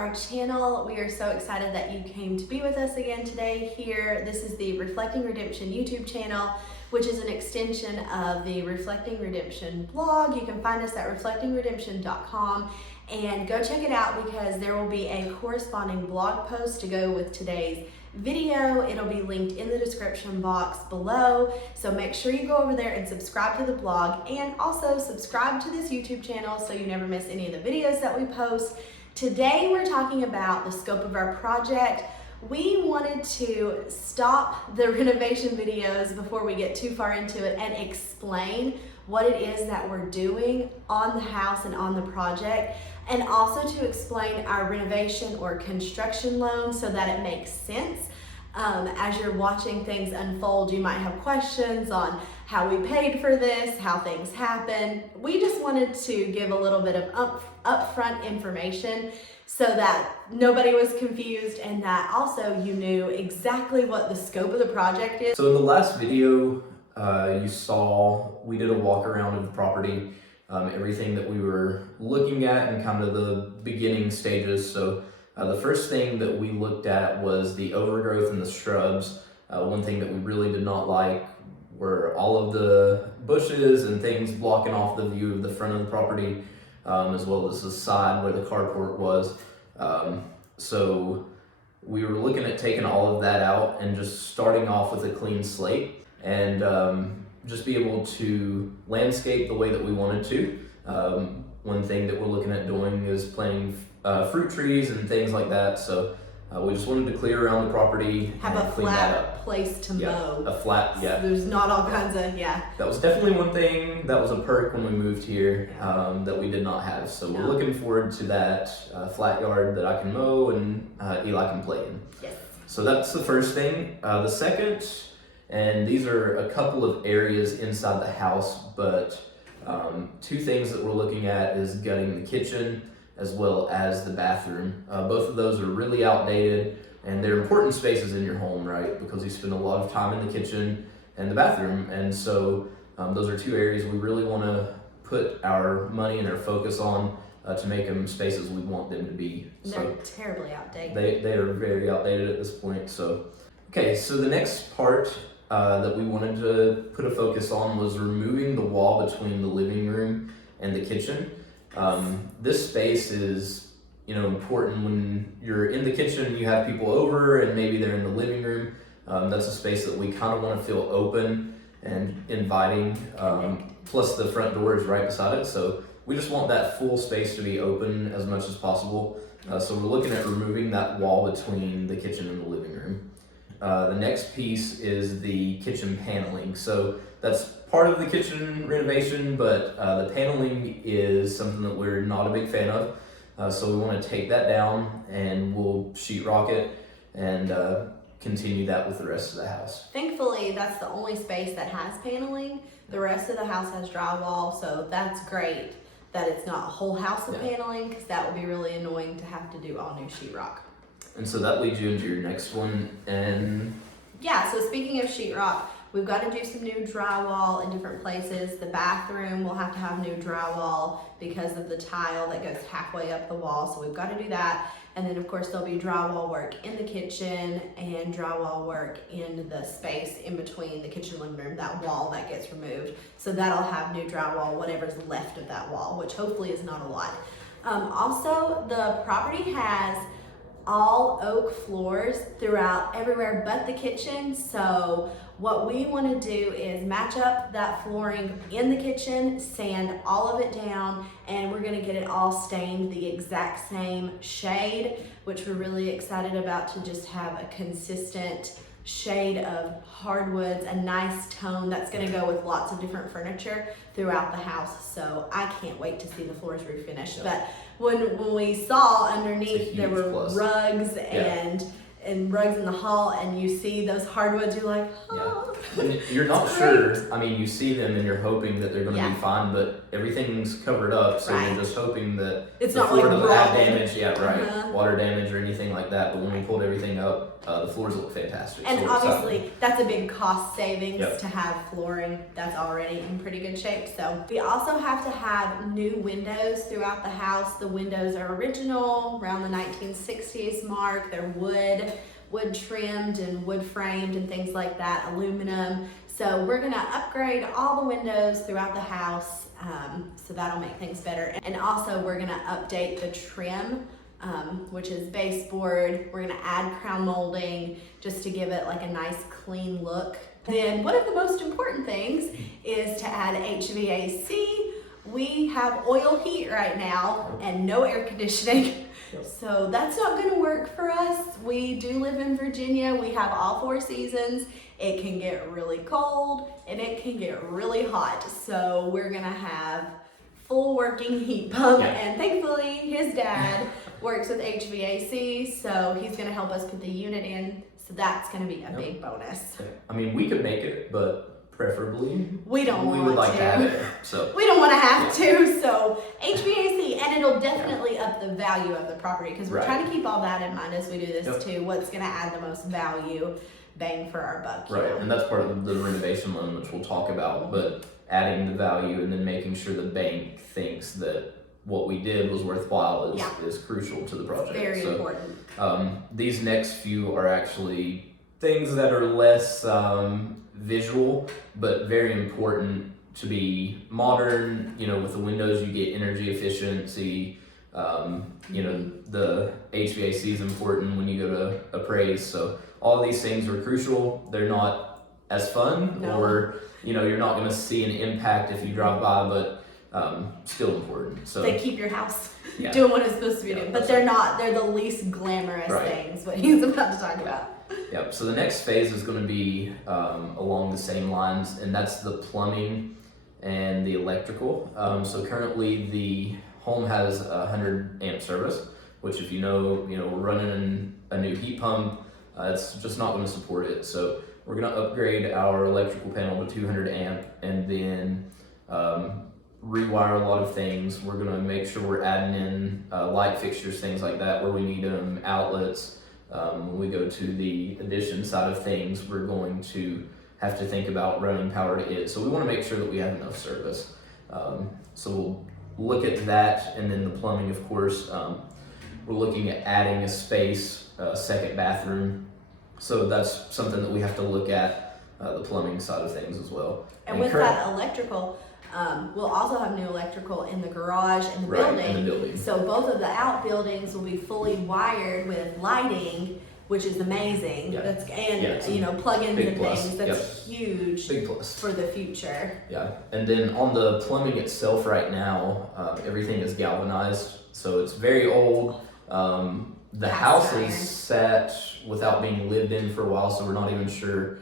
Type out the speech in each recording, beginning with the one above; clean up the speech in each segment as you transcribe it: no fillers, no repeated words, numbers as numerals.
our channel. We are so excited that you came to be with us again today here. This is the Reflecting Redemption YouTube channel, which is an extension of the Reflecting Redemption blog. You can find us at reflectingredemption.com and go check it out because there will be a corresponding blog post to go with today's video. It'll be linked in the description box below, so make sure you go over there and subscribe to the blog, and also subscribe to this YouTube channel so you never miss any of the videos that we post. Today we're talking about the scope of our project. We wanted to stop the renovation videos before we get too far into it and explain what it is that we're doing on the house and on the project, and also to explain our renovation or construction loan so that it makes sense. As you're watching things unfold, you might have questions on how we paid for this, how things happen. We just wanted to give a little bit of upfront information so that nobody was confused and that also you knew exactly what the scope of the project is. So in the last video, you saw we did a walk around of the property, everything that we were looking at and kind of the beginning stages. So the first thing that we looked at was the overgrowth and the shrubs. One thing that we really did not like were all of the bushes and things blocking off the view of the front of the property, as well as the side where the carport was. So we were looking at taking all of that out and just starting off with a clean slate and just be able to landscape the way that we wanted to. One thing that we're looking at doing is planting fruit trees and things like that. So we just wanted to clear around the property, have a clean that up. flat place to mow. A flat, yeah. So there's not all kinds of, That was definitely one thing that was a perk when we moved here that we did not have. So we're looking forward to that flat yard that I can mow and Eli can play in. Yes. So that's the first thing. The second, and these are a couple of areas inside the house, but two things that we're looking at is gutting the kitchen as well as the bathroom. Both of those are really outdated, and they're important spaces in your home, right? Because you spend a lot of time in the kitchen and the bathroom, and so those are two areas we really want to put our money and our focus on to make them spaces we want them to be. They're terribly outdated. They are very outdated at this point. So, okay, so the next part that we wanted to put a focus on was removing the wall between the living room and the kitchen. This space is, important when you're in the kitchen, you have people over and maybe they're in the living room. That's a space that we kind of want to feel open and inviting. Plus the front door is right beside it. So we just want that full space to be open as much as possible. So we're looking at removing that wall between the kitchen and the living room. The next piece is the kitchen paneling. So that's part of the kitchen renovation, but the paneling is something that we're not a big fan of. So we want to take that down and we'll sheetrock it and continue that with the rest of the house. Thankfully, that's the only space that has paneling. The rest of the house has drywall, so that's great that it's not a whole house of paneling, because that would be really annoying to have to do all new sheetrock. And so that leads you into your next one. And yeah, so speaking of sheetrock, we've got to do some new drywall in different places. The bathroom will have to have new drywall because of the tile that goes halfway up the wall, so we've got to do that. And then of course there'll be drywall work in the kitchen and drywall work in the space in between the kitchen and living room, that wall that gets removed. So that'll have new drywall, whatever's left of that wall, which hopefully is not a lot. Also, the property has all oak floors throughout everywhere but the kitchen. So what we want to do is match up that flooring in the kitchen, sand all of it down, and we're going to get it all stained the exact same shade, which we're really excited about, to just have a consistent shade of hardwoods, a nice tone that's going to go with lots of different furniture throughout the house. So I can't wait to see the floors refinished. But when we saw underneath, there were rugs and and rugs in the hall, and you see those hardwoods, you're like, oh. And you're not It's sure. great. I mean, you see them and you're hoping that they're going to Yeah. be fine, but everything's covered up, so Right. you're just hoping that It's the not floor like doesn't have rotted. damage. Yeah, right. Uh-huh. Water damage or anything like that. But when we pulled everything up, the floors look fantastic. And so we're excited. obviously, that's a big cost savings Yep. to have flooring that's already in pretty good shape. So we also have to have new windows throughout the house. The windows are original, around the 1960s mark. They're wood trimmed and wood framed and things like that, aluminum. So we're gonna upgrade all the windows throughout the house, so that'll make things better. And also we're gonna update the trim, which is baseboard. We're gonna add crown molding just to give it like a nice clean look. Then one of the most important things is to add HVAC. We have oil heat right now and no air conditioning. So that's not gonna work for us. We do live in Virginia. We have all 4 seasons. It can get really cold and it can get really hot. So we're gonna have full working heat pump, and thankfully his dad works with HVAC, so he's gonna help us put the unit in. So that's gonna be a big bonus. I mean, we could make it, but preferably We don't we want would like to have to. it. So We don't want to have to, so HVAC, and it'll definitely up the value of the property because we're Right. trying to keep all that in mind as we do this Yep. too. What's going to add the most value, bang for our buck. you right, know? and that's part of the renovation loan, which we'll talk about. But adding the value and then making sure the bank thinks that what we did was worthwhile is crucial to the project. Very So, important. these next few are actually things that are less visual, but very important to be modern. You know, with the windows, you get energy efficiency. You know, the HVAC is important when you go to appraise. So all these things are crucial. They're not as fun, No. or you know, you're not going to see an impact if you drive by, but still important. So They keep your house yeah. doing what it's supposed to be Yeah, doing, but that's they're not. They're the least glamorous Right. things. What he's about to talk about. Yep. So the next phase is going to be along the same lines, and that's the plumbing and the electrical. So currently the home has a 100 amp service, which if you know, we're running a new heat pump. It's just not going to support it. So we're going to upgrade our electrical panel to 200 amp, and then rewire a lot of things. We're going to make sure we're adding in light fixtures, things like that, where we need them, outlets. When we go to the addition side of things, we're going to have to think about running power to it. So we want to make sure that we have enough service. So we'll look at that, and then the plumbing, of course. We're looking at adding a space, a second bathroom. So that's something that we have to look at, the plumbing side of things as well. And with that electrical, we'll also have new electrical in the garage and the building. In the building. So both of the outbuildings will be fully wired with lighting, which is amazing. Yeah. And Yeah, plugins big and plus. things. That's huge Big plus. for the future. Yeah, and then on the plumbing itself right now, everything is galvanized, so it's very old. The Cast house iron. is sat without being lived in for a while, so we're not even sure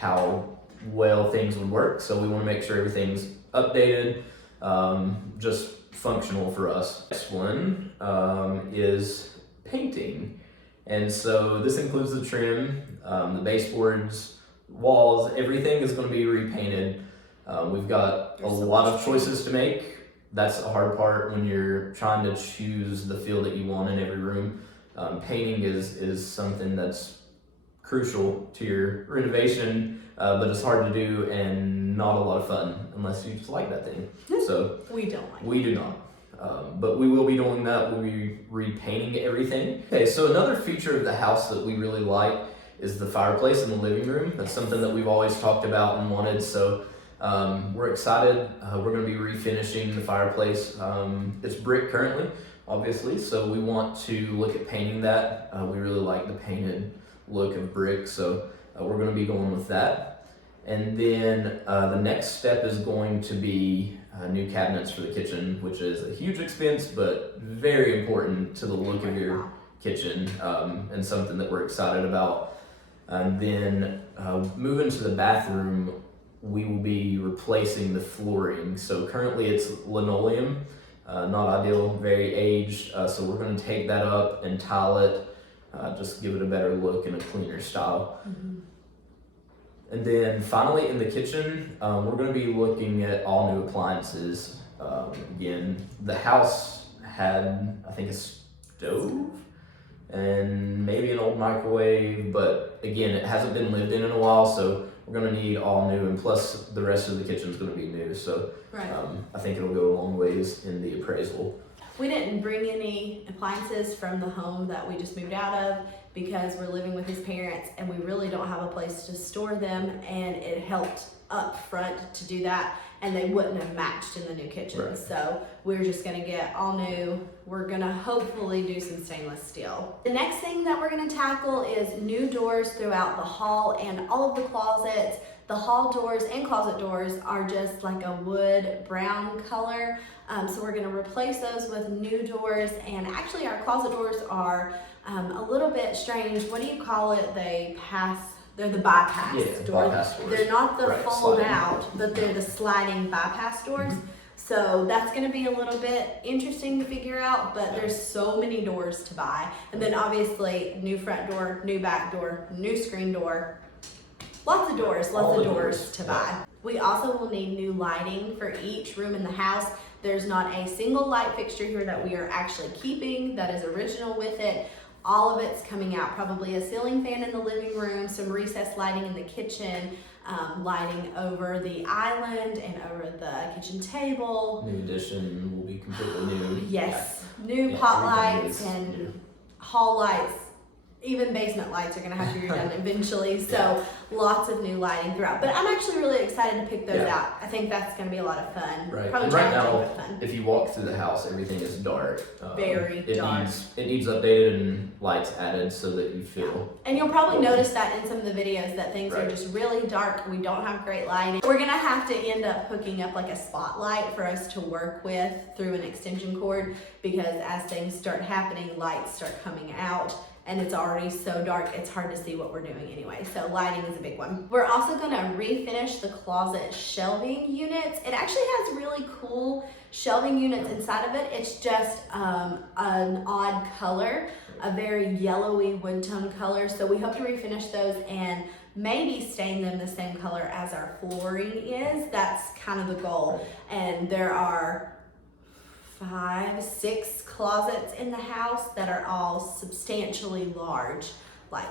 how well things would work. So we want to make sure everything's updated, just functional for us. Next one is painting, and so this includes the trim, the baseboards, walls. Everything is going to be repainted. We've got There's a so lot much of choices to make. That's the hard part when you're trying to choose the feel that you want in every room. Painting is something that's crucial to your renovation, but it's hard to do and not a lot of fun unless you just like that thing. So We don't like we do not. But we will be doing that. We'll be repainting everything. Okay, so another feature of the house that we really like is the fireplace in the living room. That's something that we've always talked about and wanted. So we're excited. We're going to be refinishing the fireplace. It's brick currently, obviously, so we want to look at painting that. We really like the painted look of brick, so we're going to be going with that. And then the next step is going to be new cabinets for the kitchen, which is a huge expense, but very important to the look of your kitchen, and something that we're excited about. And then moving to the bathroom, we will be replacing the flooring. So currently it's linoleum, not ideal, very aged. So we're going to take that up and tile it, just give it a better look and a cleaner style. And then finally in the kitchen, we're going to be looking at all new appliances. Again, the house had, I think, a stove and maybe an old microwave, but again, it hasn't been lived in a while, so we're going to need all new, and plus the rest of the kitchen's going to be new, so I think it'll go a long ways in the appraisal. We didn't bring any appliances from the home that we just moved out of because we're living with his parents and we really don't have a place to store them, and it helped up front to do that, and they wouldn't have matched in the new kitchen. So we're just gonna get all new. We're gonna hopefully do some stainless steel. The next thing that we're gonna tackle is new doors throughout the hall and all of the closets. The hall doors and closet doors are just like a wood brown color. So we're gonna replace those with new doors, and actually our closet doors are a little bit strange. What do you call it? They're the bypass doors. Bypass doors. They're not the fold sliding out, but they're the sliding bypass doors. So that's gonna be a little bit interesting to figure out, but there's so many doors to buy. And then obviously new front door, new back door, new screen door, lots of doors to buy. We also will need new lighting for each room in the house. There's not a single light fixture here that we are actually keeping that is original with it. All of it's coming out, probably a ceiling fan in the living room, some recessed lighting in the kitchen, lighting over the island and over the kitchen table. New addition will be completely new. Yes, new pot lights and hall lights. Even basement lights are gonna have to be redone eventually, so lots of new lighting throughout. But I'm actually really excited to pick those out. I think that's gonna be a lot of fun. Right. Probably And right challenging, now, but fun. if you walk through the house, everything is dark. Very dark. It needs updated and lights added so that you feel. And you'll probably notice that in some of the videos that things are just really dark. We don't have great lighting. We're gonna have to end up hooking up like a spotlight for us to work with through an extension cord, because as things start happening, lights start coming out. And it's already so dark, it's hard to see what we're doing anyway. So lighting is a big one. We're also gonna refinish the closet shelving units. It actually has really cool shelving units inside of it. It's just an odd color, a very yellowy wood tone color. So we hope to refinish those and maybe stain them the same color as our flooring is. That's kind of the goal. And there are 5, 6 closets in the house that are all substantially large, like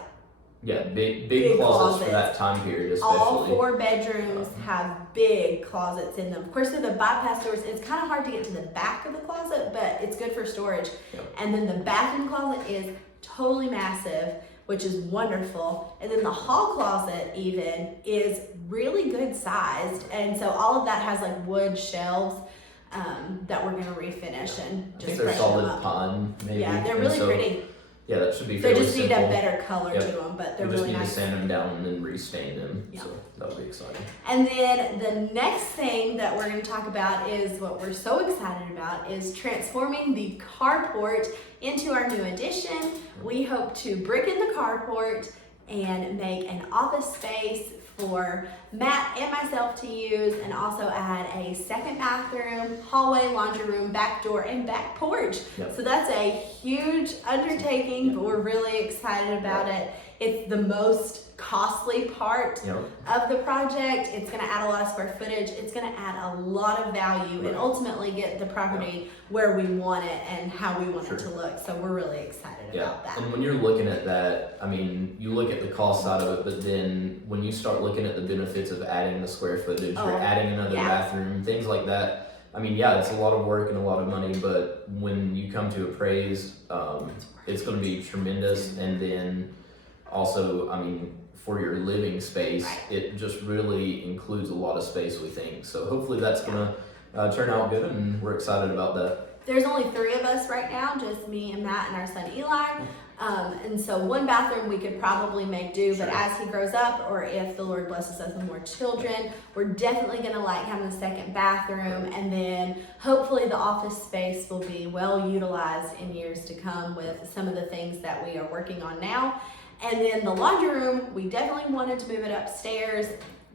big closets for that time period, especially. all 4 bedrooms have big closets in them. Of course, they're the bypass doors. It's kind of hard to get to the back of the closet, but it's good for storage. And then the bathroom closet is totally massive, which is wonderful. And then the hall closet even is really good sized. And so all of that has like wood shelves that we're gonna refinish and I just think they're freshen solid them up. pine, maybe. Yeah, they're really pretty. Yeah, that should be They fairly just need simple. a better color to them, but they're We just really need nice. to sand them down and then restain them. So that'll be exciting. And then the next thing that we're going to talk about is what we're so excited about is transforming the carport into our new addition. We hope to brick in the carport and make an office space for Matt and myself to use, and also add a second bathroom, hallway, laundry room, back door, and back porch. So that's a huge undertaking, but we're really excited about it. It's the most costly part of the project. It's going to add a lot of square footage. It's going to add a lot of value and ultimately get the property where we want it and how we want it to look. So we're really excited about that. And when you're looking at that, I mean, you look at the cost side of it, but then when you start looking at the benefits of adding the square footage or adding another bathroom, things like that, I mean, it's a lot of work and a lot of money, but when you come to appraise, it's going to be tremendous. And then also, I mean, for your living space, it just really includes a lot of space, we think. So hopefully that's going to turn out good, and we're excited about that. There's only 3 of us right now, just me and Matt and our son Eli. And so 1 bathroom we could probably make do, but as he grows up, or if the Lord blesses us with more children, we're definitely gonna like having the second bathroom, and then hopefully the office space will be well utilized in years to come with some of the things that we are working on now. And then the laundry room, we definitely wanted to move it upstairs.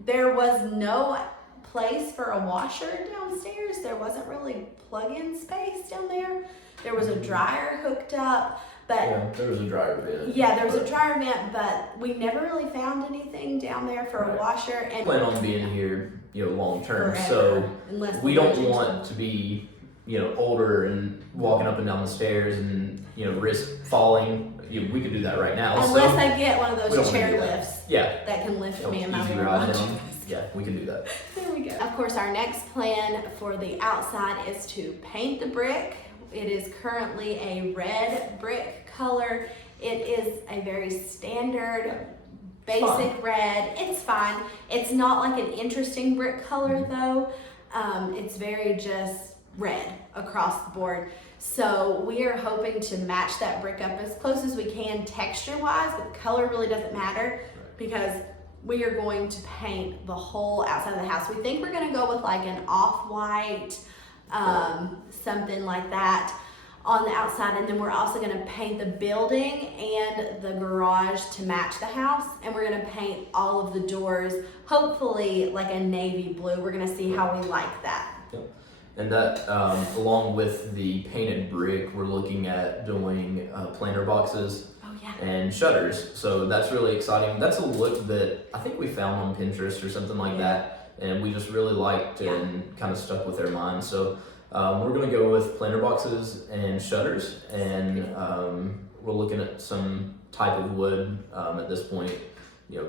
There was no place for a washer downstairs. There wasn't really plug-in space down there. There was a dryer hooked up, But yeah, there was a dryer vent. yeah, there was a dryer vent, but we never really found anything down there for a washer. And plan on being here, long term. forever, So unless we we don't change want to be, older and walking up and down the stairs and risk falling. We could do that right now. unless so I get one of we don't those wanna chair do that. lifts Yeah, that can lift me and my easy little ride lunch. down. Yeah, we can do that. There we go. Of course, our next plan for the outside is to paint the brick. It is currently a red brick color. It is a very standard, basic red. It's fine. It's not like an interesting brick color though. It's very just red across the board. So we are hoping to match that brick up as close as we can texture wise, but the color really doesn't matter because we are going to paint the whole outside of the house. We think we're gonna go with like an off-white, something like that on the outside, and then we're also gonna paint the building and the garage to match the house, and we're gonna paint all of the doors, hopefully like a navy blue. We're gonna see how we like that. And that, along with the painted brick, we're looking at doing planter boxes Oh yeah. and shutters. So that's really exciting. That's a look that I think we found on Pinterest or something like that, and we just really liked and kind of stuck with our mind. So we're gonna go with planter boxes and shutters, and we're looking at some type of wood at this point.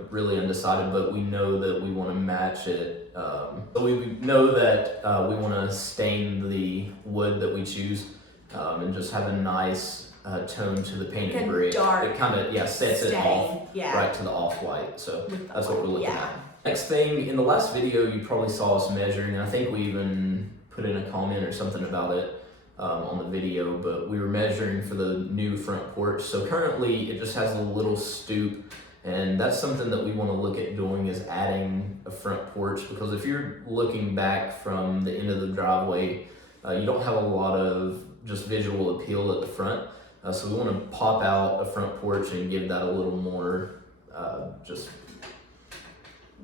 Really undecided, but we know that we want to match it. We know that we want to stain the wood that we choose and just have a nice tone to the painted Like a brick. dark It kind of sets it off Yeah. right to the off-white. So that's what we're looking Yeah. at. Next thing, in the last video, you probably saw us measuring, and I think we even put in a comment or something about it on the video, but we were measuring for the new front porch. So currently it just has a little stoop, and that's something that we want to look at doing, is adding a front porch, because if you're looking back from the end of the driveway, you don't have a lot of just visual appeal at the front. So we want to pop out a front porch and give that a little more just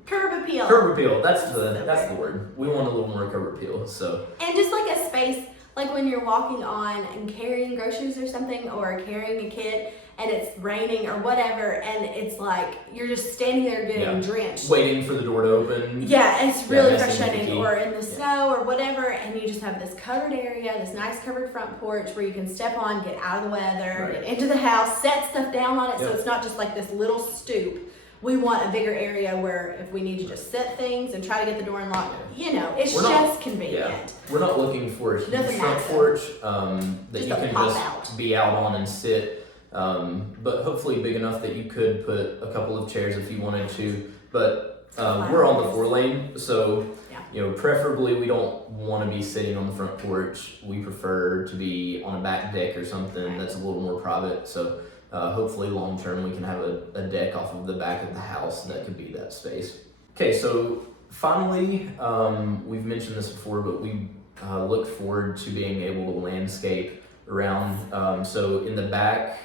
Curb appeal. curb appeal. That's the word. We want a little more curb appeal. So And just like a space, like when you're walking on and carrying groceries or something, or carrying a kid and it's raining or whatever, and it's like you're just standing there getting drenched. waiting for the door to open. Yeah, it's really messing with the frustrating. key. Or in the snow or whatever, and you just have this covered area, this nice covered front porch where you can step on, get out of the weather, get into the house, set stuff down on it, so it's not just like this little stoop. We want a bigger area where if we need to just set things and try to get the door unlocked, it's just convenient. Yeah. We're not looking for a huge Doesn't front matter. porch that Just you a can pop just out. be out on and sit, but hopefully big enough that you could put a couple of chairs if you wanted to. But we're on the 4-lane, so preferably we don't want to be sitting on the front porch. We prefer to be on a back deck or something that's a little more private. So hopefully long term we can have a deck off of the back of the house that could be that space. Okay, so finally, we've mentioned this before, but we look forward to being able to landscape around. So in the back,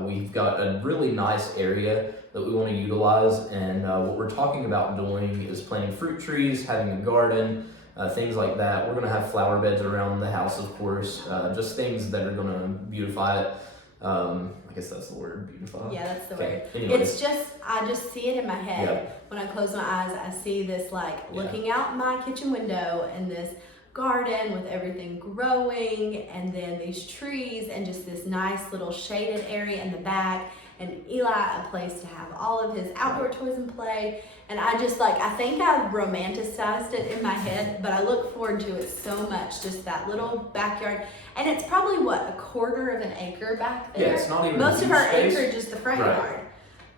we've got a really nice area that we want to utilize, and what we're talking about doing is planting fruit trees, having a garden, things like that. We're going to have flower beds around the house, of course, just things that are going to beautify it. I guess that's the word, beautify. Yeah, that's the Okay, word. anyways. I just see it in my head. When I close my eyes, I see this looking out my kitchen window and this garden with everything growing, and then these trees and just this nice little shaded area in the back, and Eli a place to have all of his outdoor toys and play. And I just I think I've romanticized it in my head, but I look forward to it so much, just that little backyard. And it's probably what, a quarter of an acre back there? Yeah, it's not even Most a of huge our space. acreage is the front yard.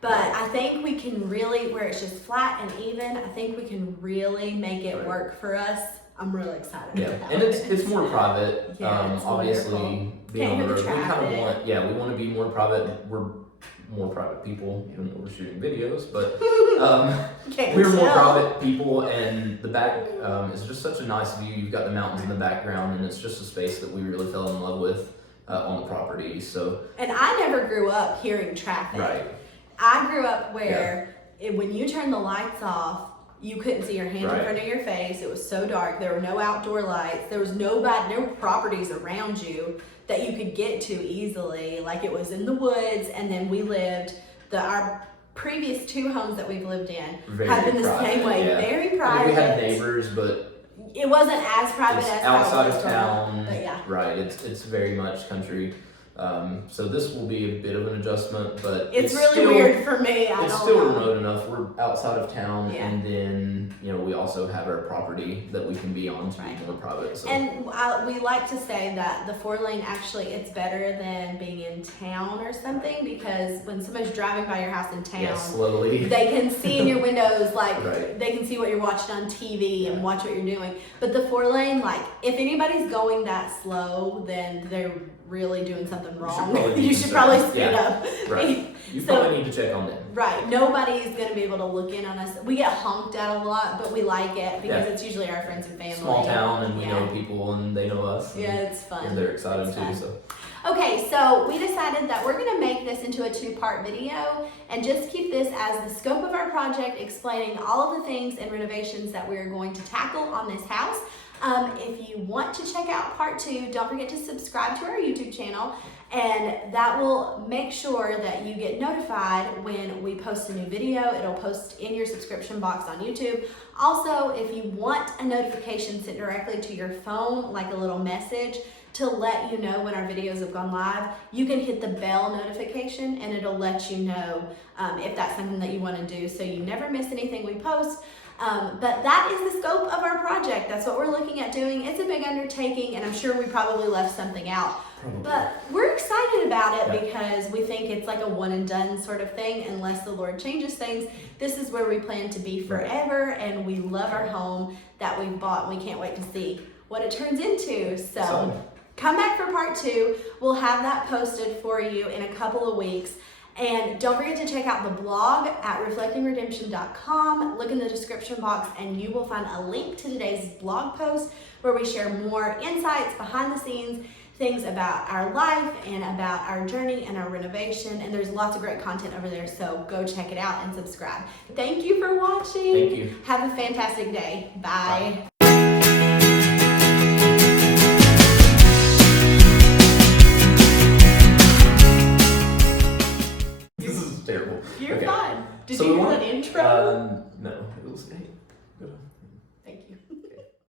But I think we can really, where it's just flat and even, I think we can really make it work for us. I'm really excited about and it. it's more private. Yeah, it's obviously wonderful. being Can't on the hear road, the we kind of traffic. want, we want to be more private. We're more private people, even though we're shooting videos, but Can't we're more tell. private people, and the back is just such a nice view. You've got the mountains in the background, and it's just a space that we really fell in love with on the property. So, And I never grew up hearing traffic. right. I grew up where when you turn the lights off, You couldn't see your hand in Right. front of your face. It was so dark. There were no outdoor lights. There was no properties around you that you could get to easily. Like, it was in the woods, and then we lived our previous 2 homes that we've lived in Very have been the private, same way, yeah. very I private. mean, we had neighbors, but It wasn't as private it's as outside how it was of growing up, town. but yeah. Right. It's very much country. So this will be a bit of an adjustment, but It's really still, weird for me. I It's don't still know. remote enough. We're outside of town, Yeah. and then we also have our property that we can be on to Right. be more private. So. And we like to say that the 4-lane actually, it's better than being in town or something, because when somebody's driving by your house in town, yeah, slowly. they can see in your windows, like, Right. they can see what you're watching on TV and watch what you're doing. But the 4-lane, like, if anybody's going that slow, then they're really doing something wrong. probably You be should probably concerned. speed Yeah. up. Right. You So- probably need to check on them. Right. Nobody's going to be able to look in on us. We get honked at a lot, but we like it because Yeah. it's usually our friends and family. Small town, and we Yeah. know people, and they know us. Yeah, it's fun. And they're excited It's too. fun. So. Okay, so we decided that we're going to make this into a 2-part video and just keep this as the scope of our project, explaining all of the things and renovations that we're going to tackle on this house. If you want to check out part 2, don't forget to subscribe to our YouTube channel, and that will make sure that you get notified when we post a new video. It'll post in your subscription box on YouTube. Also, if you want a notification sent directly to your phone, like a little message to let you know when our videos have gone live, you can hit the bell notification and it'll let you know if that's something that you want to do, so you never miss anything we post. But that is the scope of our project. That's what we're looking at doing. It's a big undertaking, and I'm sure we probably left something out. Probably. But we're excited about it Yeah. because we think it's like a one and done sort of thing unless the Lord changes things. This is where we plan to be forever, and we love our home that we bought, and we can't wait to see what it turns into. So Exciting. come back for part 2. We'll have that posted for you in a couple of weeks. And don't forget to check out the blog at reflectingredemption.com. Look in the description box and you will find a link to today's blog post where we share more insights, behind the scenes, things about our life and about our journey and our renovation. And there's lots of great content over there, so go check it out and subscribe. Thank you for watching. Thank you. Have a fantastic day. Bye. This is terrible. You're Okay. fine. Did So you we hear want- that intro? No, it was. Hey, good.